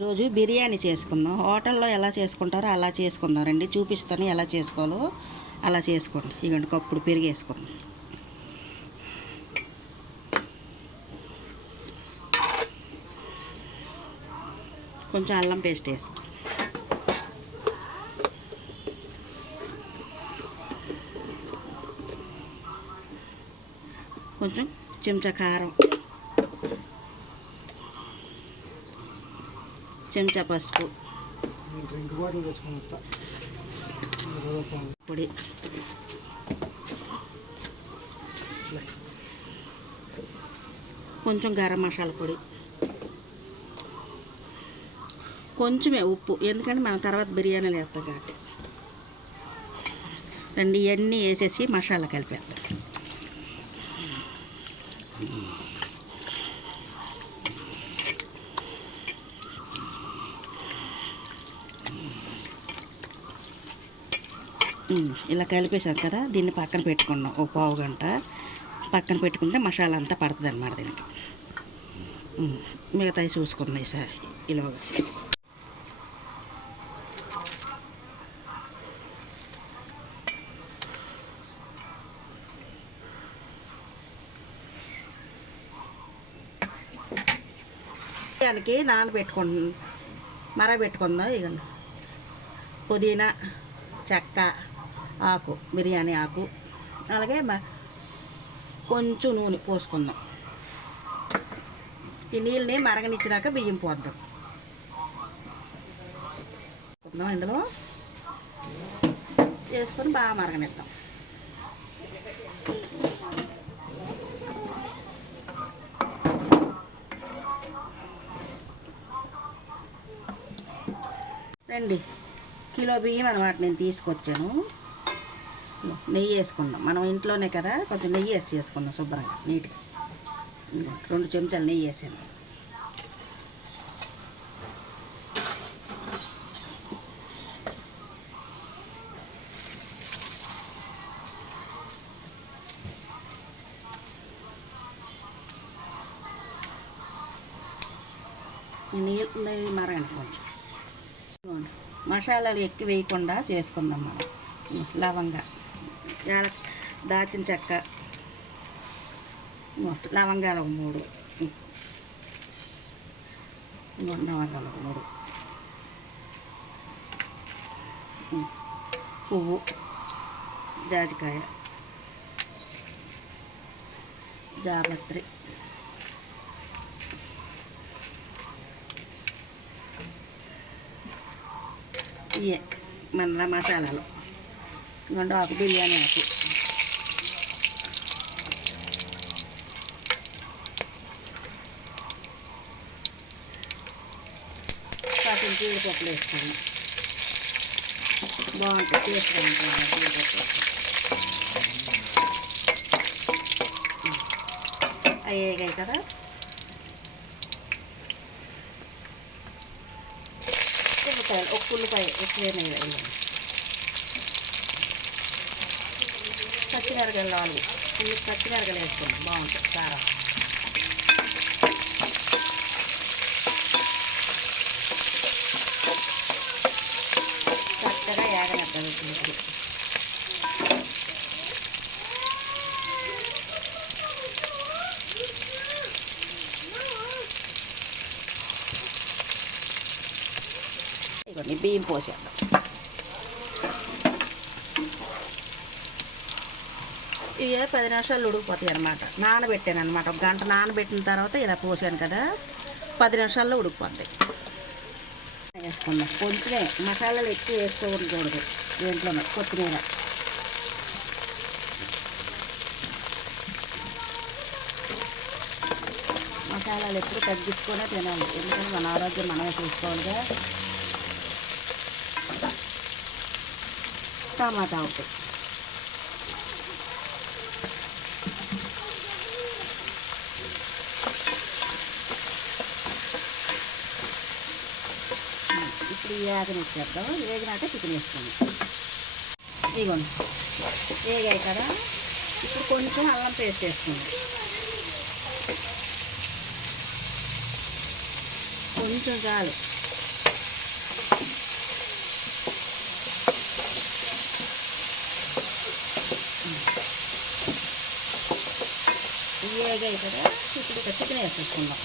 ఈరోజు బిర్యానీ చేసుకుందాం. హోటల్లో ఎలా చేసుకుంటారో అలా చేసుకుందాం రండి. చూపిస్తాను ఎలా చేసుకోవాలో అలా చేసుకోండి. ఇగండి కప్పుడు పెరుగు వేసుకుందాం. కొంచెం అల్లం పేస్ట్ వేసుకో. కొంచెం చెంచా కారం, చెంచా పసుపు, పొడి, కొంచెం గరం మసాలా పొడి, కొంచెమే ఉప్పు, ఎందుకంటే మనం తర్వాత బిర్యానీలు వేస్తాం కాబట్టి. రెండు ఇవన్నీ వేసేసి మసాలా కలిపేస్తాం. ఇలా కలిపేసాం కదా, దీన్ని పక్కన పెట్టుకున్నాం. ఓ పావు గంట పక్కన పెట్టుకుంటే మసాలా అంతా పడుతుంది అన్నమాట దీనికి. మిగతాయి చూసుకుందాం ఈసారి ఇలాగా. దానికి మరగబెట్టుకుందాం. ఇక పుదీనా, చెక్క, ఆకు, బిర్యానీ ఆకు, అలాగే కొంచెం నూనె పోసుకుందాం. ఈ నీళ్ళని మరగనిచ్చినాక బియ్యం పోద్దాం. ఇందులో వేసుకొని బాగా మరగనిద్దాం. రండి, కిలో బియ్యం అన్నమాట నేను తీసుకొచ్చాను. నెయ్యి వేసుకుందాం. మనం ఇంట్లోనే కదా, కొంచెం నెయ్యి వేసి చేసుకుందాం శుభ్రంగా నీట్గా. 2 చెంచాలు నెయ్యి వేసాను. నెయ్యి మరగండి కొంచెం. మసాలాలు ఎక్కువ వేయకుండా చేసుకుందాం మనం. లవంగా, దాచిన చెక్క, లవంగాలు 3, లవంగాలు 3, పువ్వు, జాజికాయ, జాపత్రి, ఇవే మన మసాలాలు. ఇంకొండ ఆకు, బిర్యానీ ఆకు, కాసిన జీడిపప్పులు వేస్తాను. బాగుంటుంది, టేస్ట్ బాగుంటుంది జీడిపప్పు. అయ్యాయి కదా, ఉల్లిపాయ ఎక్కువనే వేయాలి. పచ్చిమిరకాయలు 4 పచ్చిమిరకాయలు వేసుకున్నాం, బాగుంటుంది కారం. చక్కగా ఏగనిద్దాం. ఇవన్నీ బియ్యం పోసేద్దాం. ఇవి 10 నిమిషాలు ఉడికిపోతాయి అన్నమాట. నానబెట్టాను అనమాట. 1 గంట నానబెట్టిన తర్వాత ఇలా పోసాను కదా, 10 నిమిషాల్లో ఉడికిపోతాయి. వేసుకుందాం. కొంచెమే, మసాలాలు ఎక్కువ వేసుకోకూడదు దీంట్లోనే. కొత్తిమీర, మసాలాలు ఎప్పుడు తగ్గించుకునే తినాలి, ఎందుకంటే మన ఆరోగ్యం మనమే చూసుకోవాలిగా. టమాటా ఒకటి, ఇప్పుడు వేగనిచ్చేద్దాం. వేగినాక చికెన్ వేసుకుందాం. ఇదిగోండి వేగాయి కదా, ఇప్పుడు కొంచెం అల్లం పేస్ట్ వేసుకుందాం. కొంచెం చాలు. వేగాయి కదా, ఇప్పుడు ఇక చికెన్ వేసేసుకుందాం.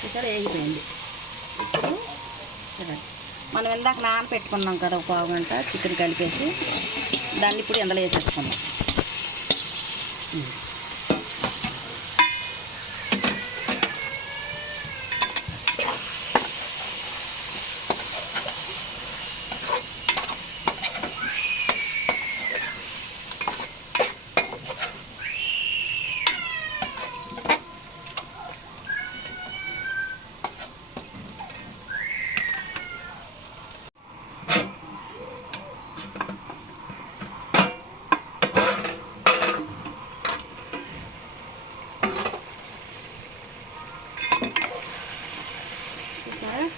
చికెన్ వేగిపోయింది. ఇప్పుడు మనం ఇందాక నానబెట్టుకున్నాం కదా ఒక పావు గంట, చికెన్ కలిపేసి దాన్ని ఇప్పుడు ఇందులో వేసేసుకుందాం.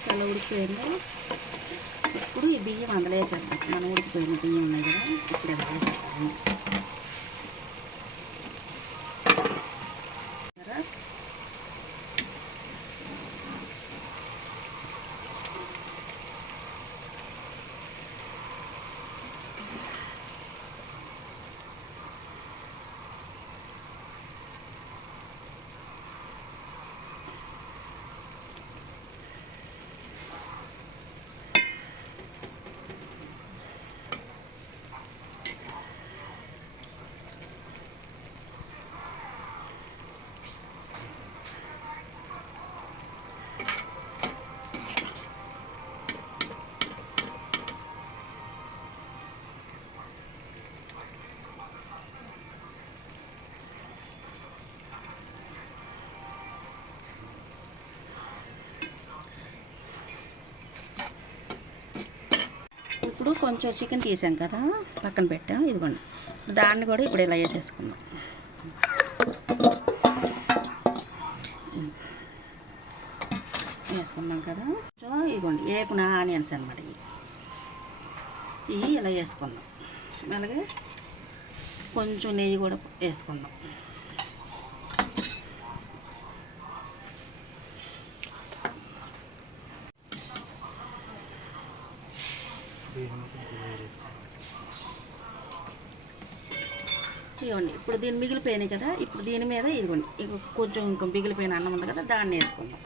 చాలా ఉడికిపోయింది. ఇప్పుడు ఈ బియ్యం అందులో వేసేద్దాం. మనం ఉడికిపోయిన బియ్యం ఉన్నాయి కదా, ఇప్పుడు అందులో వేసేద్దాం. ఇప్పుడు కొంచెం చికెన్ తీసాం కదా, పక్కన పెట్టాం. ఇదిగోండి, దాన్ని కూడా ఇప్పుడు ఇలా వేసేసుకుందాం. వేసుకున్నాం కదా, ఇదిగోండి వేపున ఆనియన్స్ అనమాట. ఇవి ఇలా వేసుకుందాం. అలాగే కొంచెం నెయ్యి కూడా వేసుకుందాం. ఇవ్వండి, ఇప్పుడు దీన్ని మిగిలిపోయినాయి కదా, ఇప్పుడు దీని మీద ఇదిగోండి కొంచెం ఇంకా మిగిలిపోయిన అన్నం ఉంది కదా, దాన్ని వేసుకుందాం.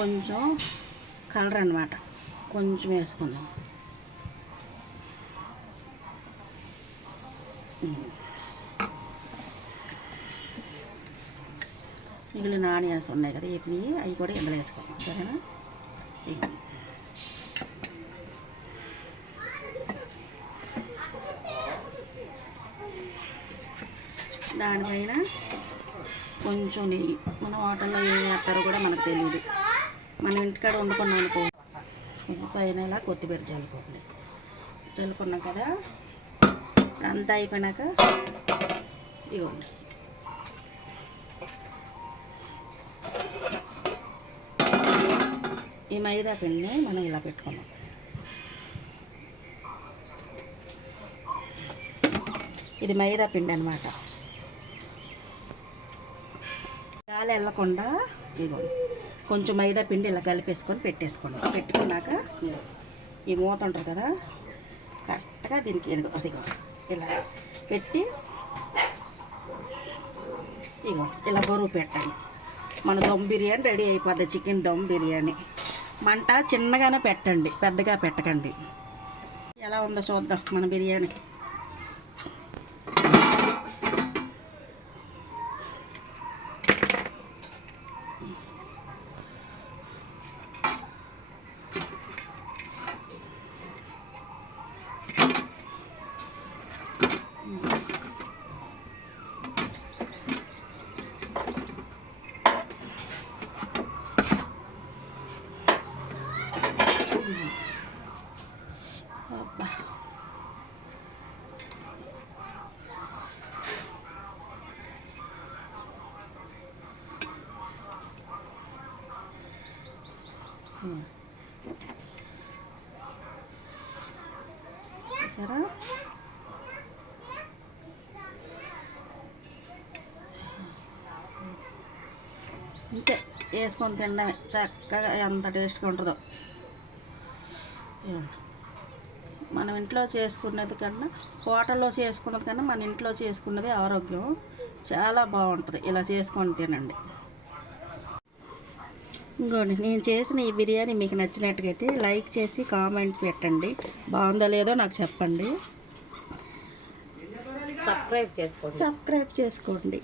కొంచెం కలర్ అన్నమాట, కొంచెం వేసుకుందాం. మిగిలిన ఆనియన్స్ ఉన్నాయి కదా, వీటిని అవి కూడా ఇందులో వేసుకోవాలి. సరేనా? దానిపైన కొంచెం నెయ్యి. మన హోటల్లో ఏం వేస్తారో కూడా మనకు తెలియదు. మనం ఇంటికాడ వండుకున్నాం అనుకో, పైన ఇలా కొత్తిమీర చల్లుకోండి. చల్లుకున్నాం కదా, అంతా అయిపోయినాక ఇవ్వండి, ఈ మైదా పిండిని మనం ఇలా పెట్టుకున్నాం. ఇది మైదా పిండి అనమాట. గాలి వెళ్ళకుండా ఇదిగోండి కొంచెం మైదా పిండి ఇలా కలిపేసుకొని పెట్టేసుకోండి. పెట్టుకున్నాక ఈ మూత ఉంటుంది కదా, కరెక్ట్గా దీనికి అదిగో ఇలా పెట్టి ఇగో ఇలా బరువు పెట్టండి. మన దమ్ బిర్యానీ రెడీ అయిపోద్ది. చికెన్ దమ్ బిర్యానీ. మంట చిన్నగానే పెట్టండి, పెద్దగా పెట్టకండి. ఎలా ఉందో చూద్దాం మన బిర్యానీ. చూసారా? ఇంతే, వేసుకొని తినడమే. చక్కగా ఎంత టేస్ట్గా ఉంటుందో. మనం ఇంట్లో చేసుకున్నది కన్నా హోటల్లో చేసుకున్నది కన్నా మన ఇంట్లో చేసుకున్నది ఆరోగ్యం చాలా బాగుంటుంది. ఇలా చేసుకొని తినండి. ఇంకోండి, నేను చేసిన ఈ బిర్యానీ మీకు నచ్చినట్టుగైతే లైక్ చేసి కామెంట్ పెట్టండి. బాగుందో లేదో నాకు చెప్పండి. సబ్స్క్రైబ్ చేసుకోండి.